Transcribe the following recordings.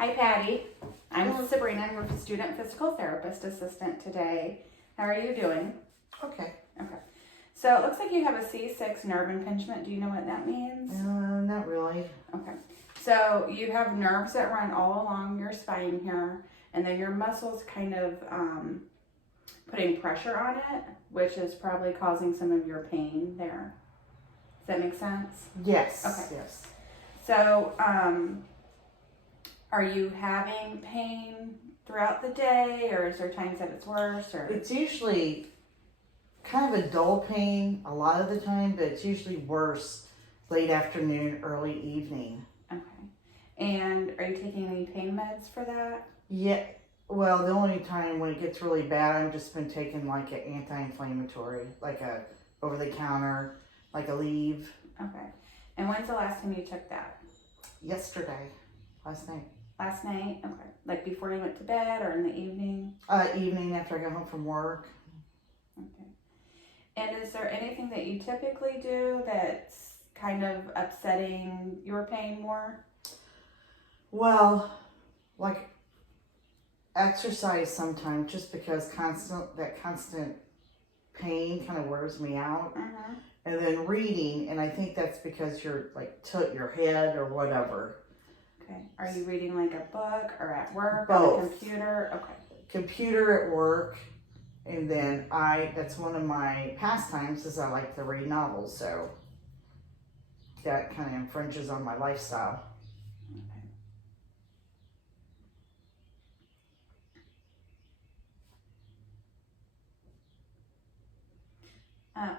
Hi, Patty. I'm Sabrina. I'm your student physical therapist assistant today. How are you doing? Okay. Okay. So it looks like you have a C6 nerve impingement. Do you know what that means? Not really. Okay. So you have nerves that run all along your spine here, and then your muscles kind of putting pressure on it, which is probably causing some of your pain there. Does that make sense? Yes. Okay. Yes. So, are you having pain throughout the day, or is there times that it's worse? Or It's usually kind of a dull pain a lot of the time, but it's usually worse late afternoon, early evening. okay. And are you taking any pain meds for that? Yeah. Well, the only time when it gets really bad, I've just been taking like an anti-inflammatory, like a over-the-counter, like a Aleve. Okay. And when's the last time you took that? Yesterday, last night. Last night? Okay. Like before you went to bed or in the evening? Evening after I got home from work. Okay. And is there anything that you typically do that's kind of upsetting your pain more? Well, like exercise sometimes, just because constant pain kind of wears me out. Mm-hmm. And then reading, and I think that's because you're like tilt your head or whatever. Okay. Are you reading like a book or at work? Both. On the computer? Okay. Computer at work, and then that's one of my pastimes is I like to read novels, so that kind of infringes on my lifestyle. Okay.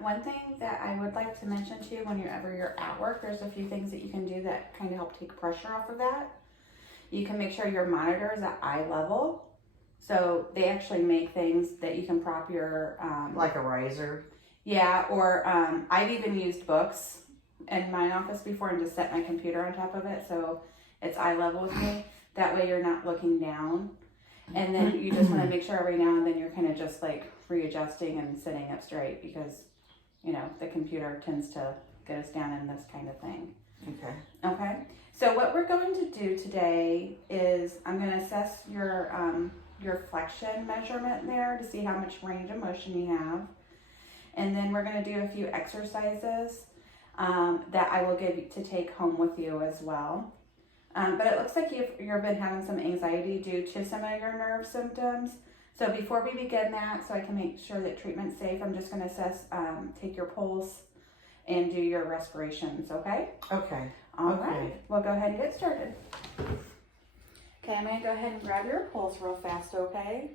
One thing that I would like to mention to you whenever you're at work, there's a few things that you can do that kind of help take pressure off of that. You can make sure your monitor is at eye level. So they actually make things that you can prop your... like a riser. Yeah, or I've even used books in my office before and just set my computer on top of it so it's eye level with me. That way you're not looking down. And then you just want to make sure every now and then you're kind of just like readjusting and sitting up straight because, you know, the computer tends to get us down in this kind of thing. Okay. Okay. So what we're going to do today is I'm going to assess your flexion measurement there to see how much range of motion you have. And then we're going to do a few exercises that I will give you to take home with you as well. But it looks like you've been having some anxiety due to some of your nerve symptoms. So before we begin that, so I can make sure that treatment's safe, I'm just going to assess, take your pulse and do your respirations, okay? Okay. All right. We'll go ahead and get started. Okay, I'm going to go ahead and grab your pulse real fast, okay?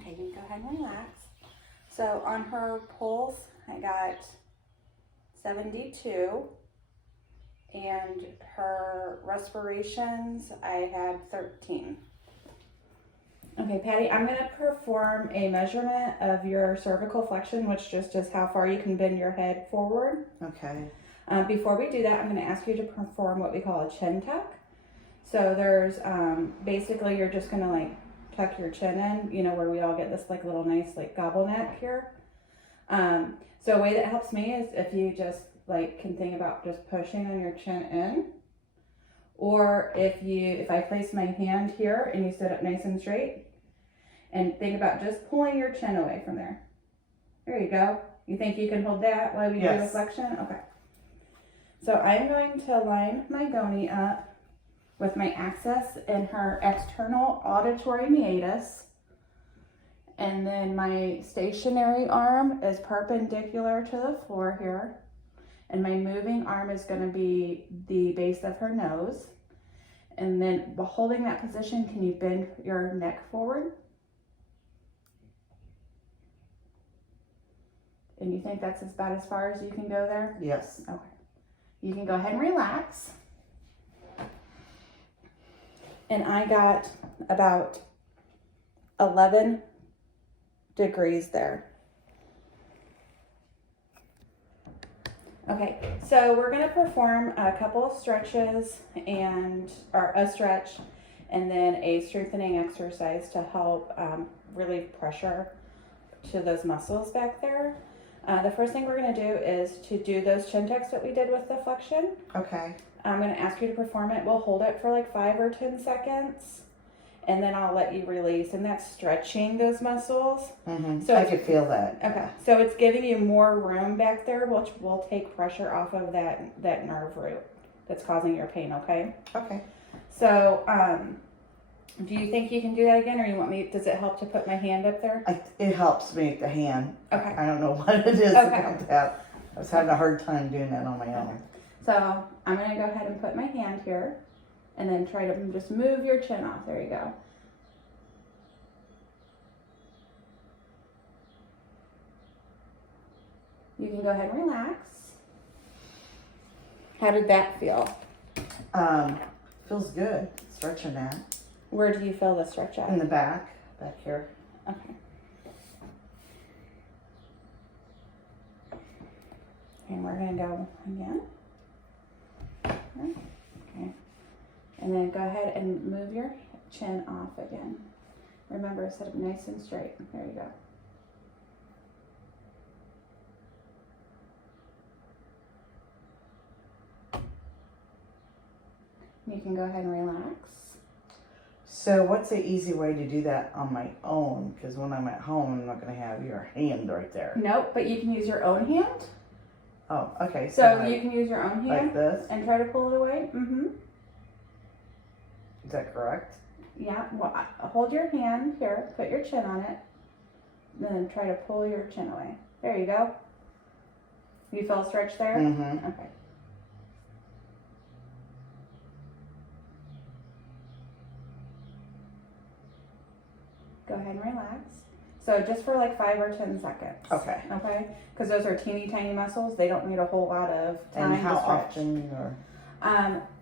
Okay, you can go ahead and relax. So on her pulse, I got 72. And her respirations, I had 13. Okay, Patty, I'm going to perform a measurement of your cervical flexion, which just is how far you can bend your head forward. Okay. Before we do that, I'm going to ask you to perform what we call a chin tuck. So there's basically you're just going to like tuck your chin in, you know, where we all get this like little nice like gobble neck here. So a way that helps me is if you just like can think about just pushing on your chin in, or if I place my hand here and you sit up nice and straight and think about just pulling your chin away from there. There you go. You think you can hold that while we do the flexion? Okay. So I'm going to line my goni up with my axis in her external auditory meatus. And then my stationary arm is perpendicular to the floor here. And my moving arm is going to be the base of her nose. And then while holding that position, can you bend your neck forward? And you think that's about as far as you can go there? Yes. Okay. You can go ahead and relax. And I got about 11 degrees there. Okay, so we're going to perform a couple of stretches or a stretch and then a strengthening exercise to help relieve pressure to those muscles back there. The first thing we're going to do is to do those chin tucks that we did with the flexion. Okay. I'm going to ask you to perform it. We'll hold it for like 5 or 10 seconds. And then I'll let you release, and that's stretching those muscles. Mm-hmm. So I could feel that. Okay, so it's giving you more room back there, which will take pressure off of that nerve root that's causing your pain. Okay. Okay. So, do you think you can do that again, or you want me? Does it help to put my hand up there? It helps me at the hand. Okay. I don't know what it is about that. I was having a hard time doing that on my own. So I'm gonna go ahead and put my hand here. And then try to just move your chin off. There you go. You can go ahead and relax. How did that feel? Feels good. Stretching that. Where do you feel the stretch at? In the back here. Okay. And we're gonna go again. Okay. And then go ahead and move your chin off again. Remember, sit up nice and straight. There you go. You can go ahead and relax. So what's the easy way to do that on my own? Because when I'm at home, I'm not going to have your hand right there. Nope, but you can use your own hand. Oh, okay. So you can use your own hand like this? and try to pull it away. Mm-hmm. Is that correct? Yeah. Well, hold your hand here. Put your chin on it. Then try to pull your chin away. There you go. You feel a stretch there? Mm-hmm. Okay. Go ahead and relax. So just for like 5 or 10 seconds. Okay. Okay? Because those are teeny tiny muscles. They don't need a whole lot of time And how to stretch. often? Or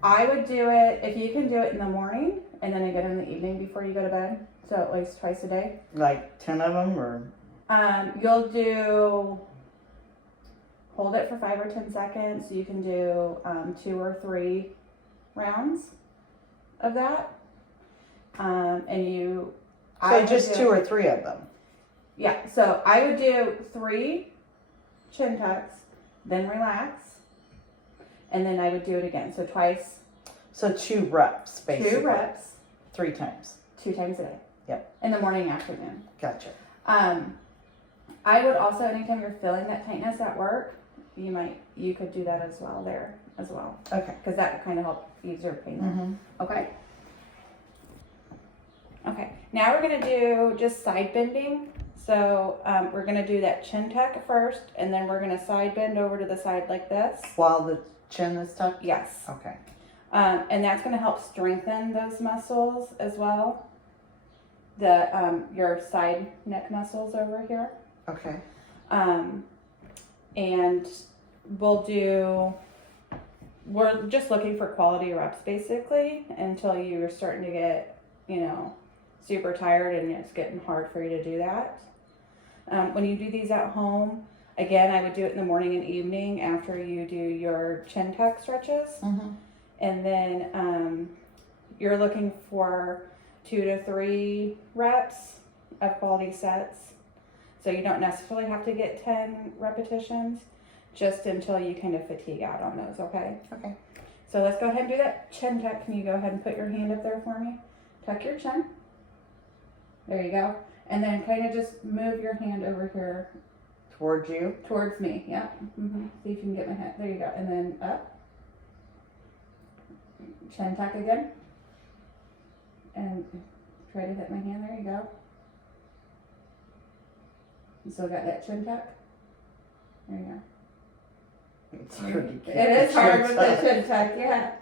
I would do it, if you can do it in the morning and then again in the evening before you go to bed. So at least twice a day. like 10 of them, or? You'll do, hold it for 5 or 10 seconds. You can do 2 or 3 rounds of that. And you... So just 2 or 3 of them? Yeah, so I would do 3 chin tucks, then relax, and then I would do it again. So twice. So 2 reps, basically. 2 reps. 3 times. 2 times a day. Yep. In the morning, afternoon. Gotcha. I would also, anytime you're feeling that tightness at work, you could do that as well there as well. Okay. Because that would kind of help ease your pain. Mm-hmm. Okay. Okay. Now we're going to do just side bending. So we're going to do that chin tuck first, and then we're going to side bend over to the side like this. While the chin is tucked? Yes. Okay. And that's going to help strengthen those muscles as well. Your side neck muscles over here. Okay. And we're just looking for quality reps basically until you're starting to get, super tired and it's getting hard for you to do that. When you do these at home, again, I would do it in the morning and evening after you do your chin tuck stretches. Mm-hmm. And then you're looking for 2 to 3 reps of quality sets. So you don't necessarily have to get 10 repetitions, just until you kind of fatigue out on those, okay? Okay. So let's go ahead and do that chin tuck. Can you go ahead and put your hand up there for me? Tuck your chin. There you go. And then kind of just move your hand over here. Towards you? Towards me, yeah. Mm-hmm. See if you can get my head. There you go. And then up. Chin tuck again. And try to hit my hand. There you go. You still got that chin tuck? There you go. It's pretty cute. It is hard with the chin tuck, yeah.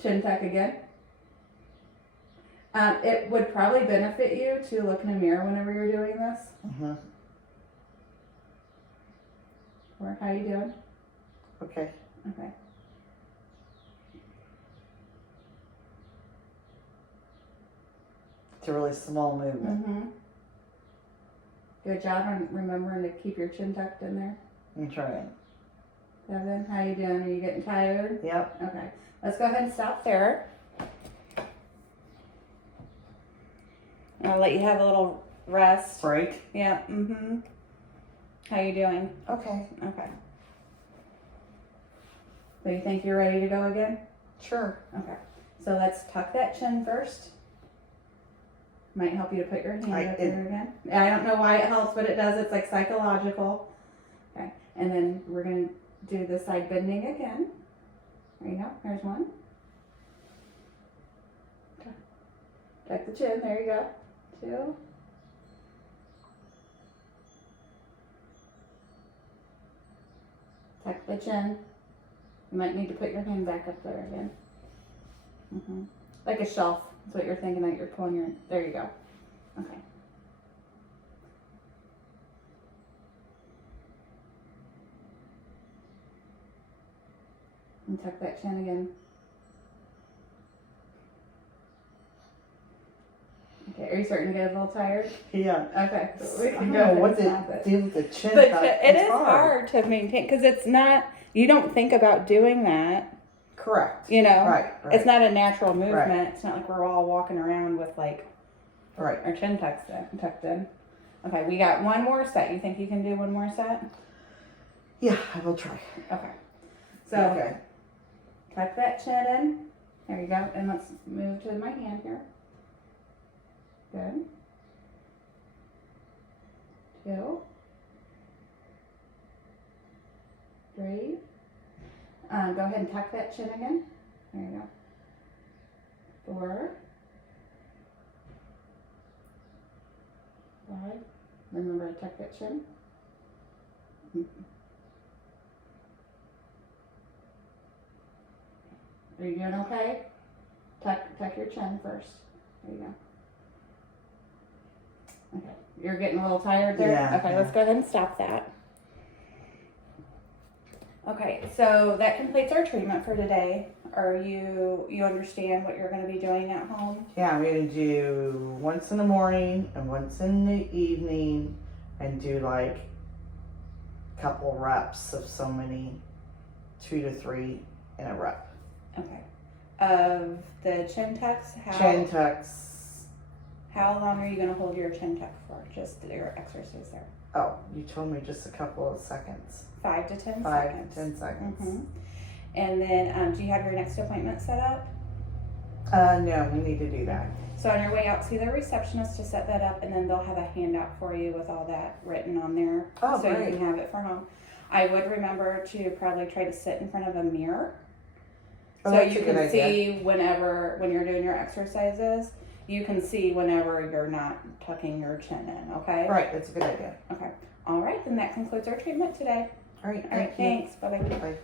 Chin tuck again. It would probably benefit you to look in a mirror whenever you're doing this. Mm-hmm. Or how you doing? Okay. Okay. It's a really small movement. Mm-hmm. Good job on remembering to keep your chin tucked in there. I'm trying. Kevin, how you doing? Are you getting tired? Yep. Okay. Let's go ahead and stop there. I'll let you have a little rest. Break. Yeah. Mm-hmm. How you doing? Okay. Okay. So you think you're ready to go again? Sure. Okay. So let's tuck that chin first. Might help you to put your hand up there again. I don't know why it helps, but it does. It's like psychological. Okay. And then we're going to do the side bending again. There you go. There's one. Tuck the chin. There you go. 2. Tuck the chin. You might need to put your hand back up there again. Mm-hmm. Like a shelf. That's what you're thinking that you're pulling your... There you go. Okay. And tuck that chin again. Okay, are you starting to get a little tired? Yeah. Okay. I don't know what to do with the chin tuck. It is hard to maintain because it's not... You don't think about doing that. Correct. You know? Right. It's not a natural movement. Right. It's not like we're all walking around with like... Right. Our chin tucked in. Okay, we got one more set. You think you can do one more set? Yeah, I will try. Okay. So, Okay. tuck that chin in. There you go. And let's move to my hand here. Good. 2. 3. Go ahead and tuck that chin again. There you go. 4. 5. Remember to tuck that chin. Are you doing okay? Tuck your chin first. There you go. Okay. You're getting a little tired there? Yeah. Okay, let's go ahead and stop that. Okay, so that completes our treatment for today. Are you understand what you're going to be doing at home? Yeah, I'm going to do once in the morning and once in the evening and do like a couple reps of so many, 2 to 3 in a rep. Okay. Of the chin tucks, Chin tucks. how long are you going to hold your chin tuck for? Just your exercise there. Oh, you told me just a couple of seconds. 5 to 10 5 seconds. to 10 seconds. Mm-hmm. And then, do you have your next appointment set up? No, we need to do that. So on your way out, see the receptionist to set that up, and then they'll have a handout for you with all that written on there. Oh, so great. you can have it for home. I would remember to probably try to sit in front of a mirror. Oh, so that's you a good can idea. see when you're doing your exercises, you can see whenever you're not tucking your chin in, okay? Right, that's a good idea. Okay. All right, then that concludes our treatment today. All right, All right, thank you. thanks. Bye-bye. Bye.